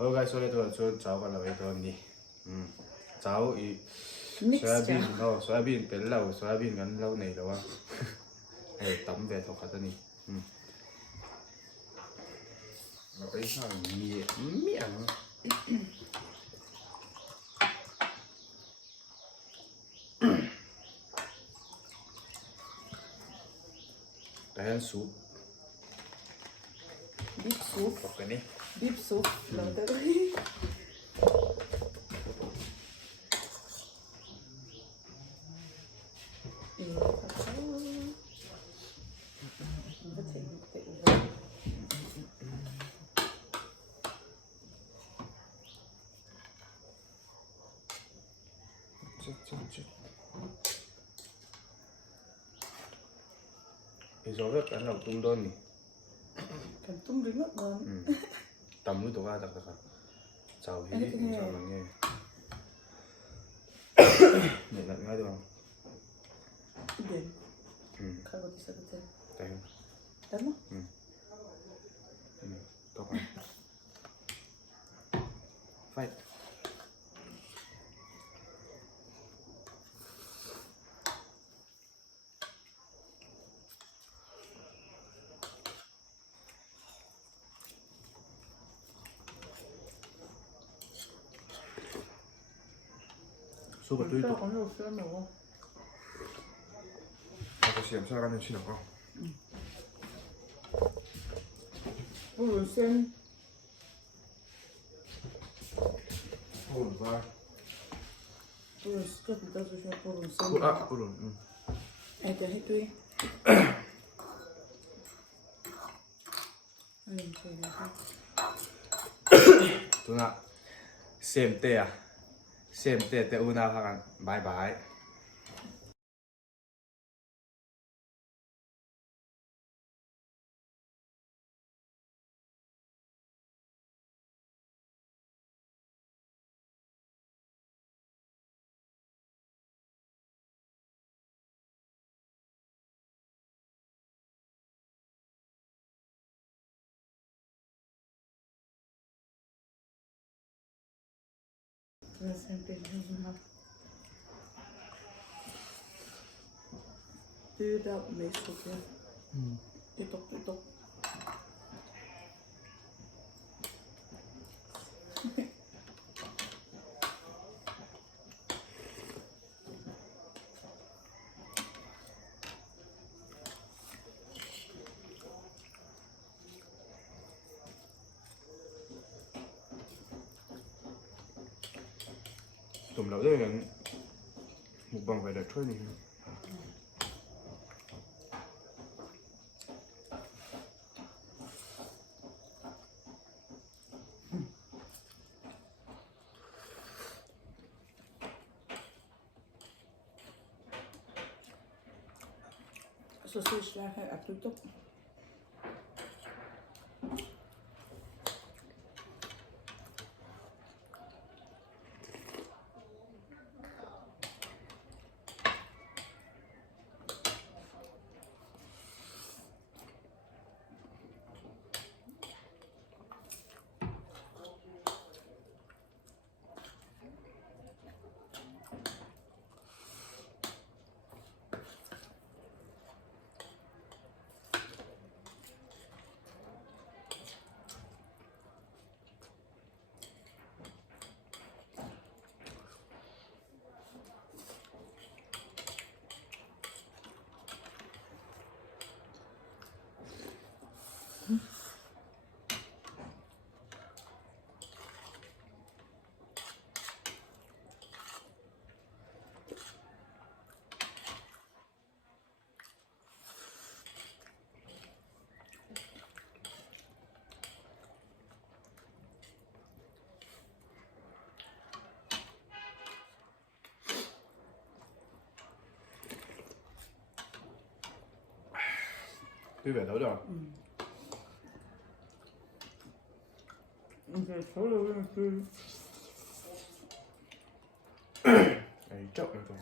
好，该说的都说找个了，都你，找一。soybean 哦，soybean เป็นเหล้า soybean กันเหล้าไหนแล้ววะไอ้ตั้มแบบถกขัดนี่เราไปข้างมีเมี่ยงแต่ฮันซุปบิ๊กซุป ตกกันนี่บิ๊กซุปเราจะได้ไอ้โซ่แบบกันเราตุ้มโดนนี่กันตุ้มริมอ่ะตั้มรู้ตัวกันจากเจ้าที่เจ้ามันเนี่ยเนี่ยนั่นง่ายด้วยเด่นข้าวที่สักเต็มแต่ได้มั้ยต่อไปไฟ소가 또 있다. 오늘 술 먹어. 아저씨 염사가는 신호가. 물 센. 누가? 물 진짜 비싸 주셔. 물 센. 아, 물은. 애들 해줘이. 아니 저기. 누나, 쌤 때야. 쌤 때 우나 하간 바이바이. 나 sempre uma build up mesmo que tutok ตุ่มเราได้ยังหมูบังไปได้ช่วยนี่Sausage här är tutok. Cái vẻ đó rồi. 이제 저를 그 Đấy, chậm rồi rồi.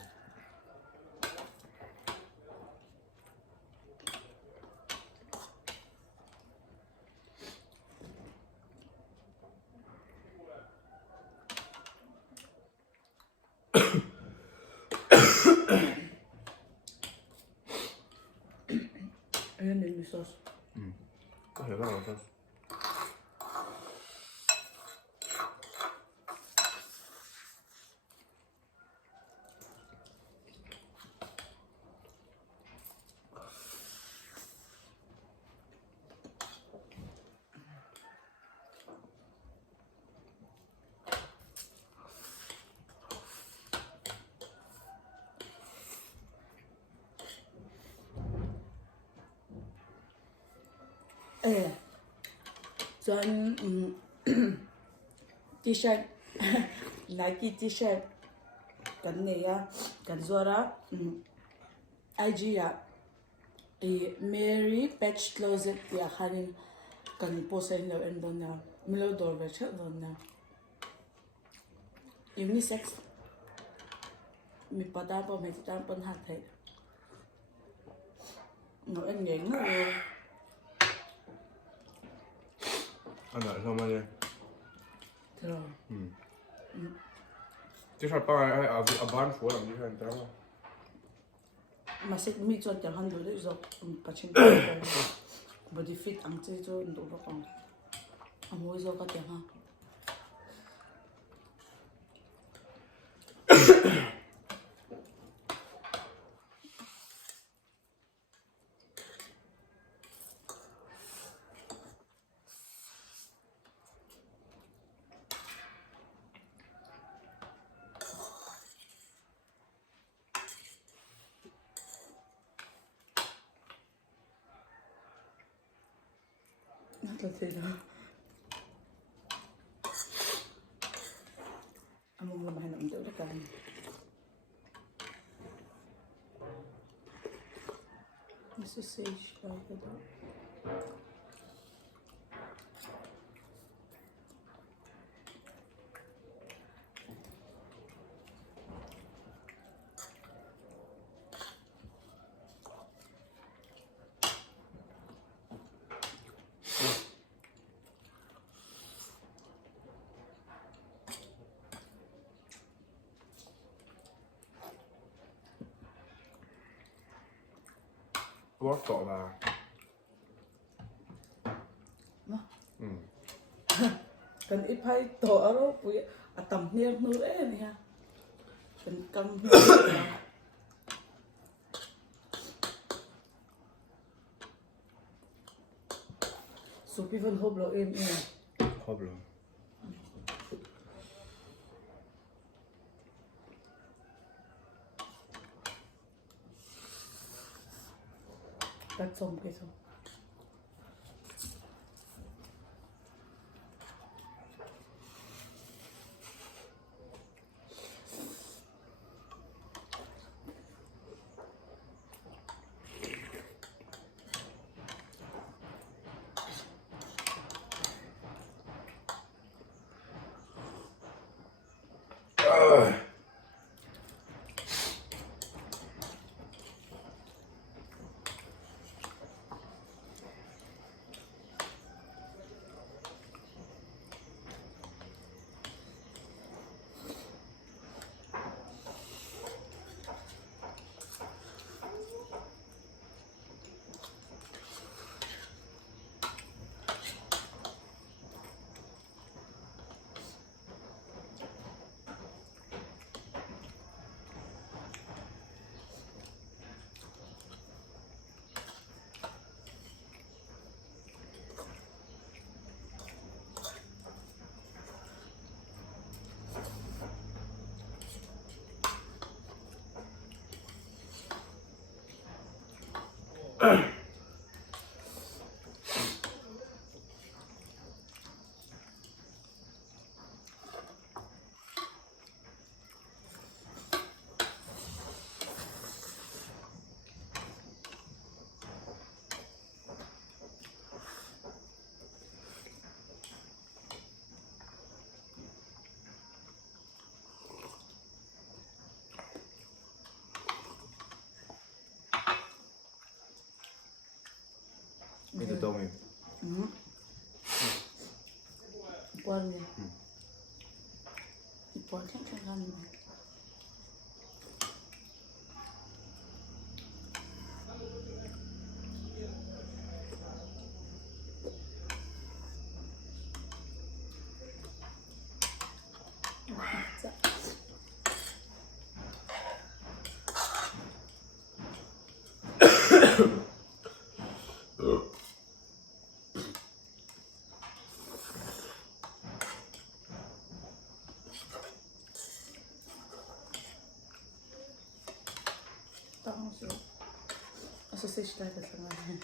Ayan din yung sauce. có hiểu bao không? John t-shirt Nike t-shirt kan ne ya kan zora IG ya Mary Patch Closet ya hanin kan posen lo endon na milo dorbe chat don na unisex mi pada pa me tan pan hat hai no en ngeng no Ăn lại xong anh ơi. rồi Chứ sao bao ai ở bán phố làm gì hết trơn không? mà sẽ mi cho chẳng hạn đấy rồi patching body fit ang chơi cho đủ các con ang mua cho các chẳng hạn rất là thế đó anh muốn làm hành động tự tất cả sausage like that. Bóp cọ vào. Cần ít hay tổ đó với tầm niên nữa đấy này cần cầm số pi vẫn hộp lộ em Hộp luôn. đặt xong cái xong Itu dong ya. Ipuan ya. Ipuan kan kan. alltså sista är det som är.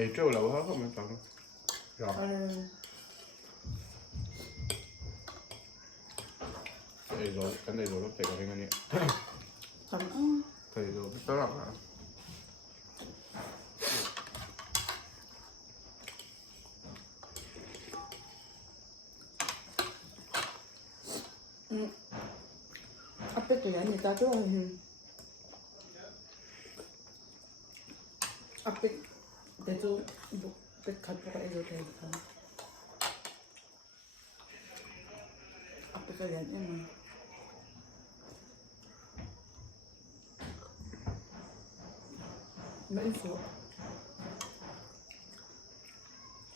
Ấy trâu là bó không em chọn rồi cái này rồi nó phải có cái này Tama. thầy rồi biết đó là Apa tu ya? Ni tak tu. Apa itu dekat pokok itu kan. Apa kalian emang? Mbak info.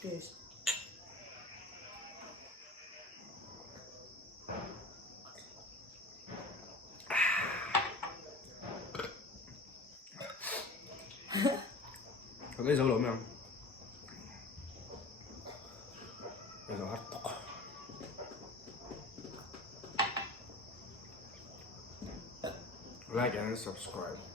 Yes. có cái dấu lốm không? Bây giờ hắt like and subscribe.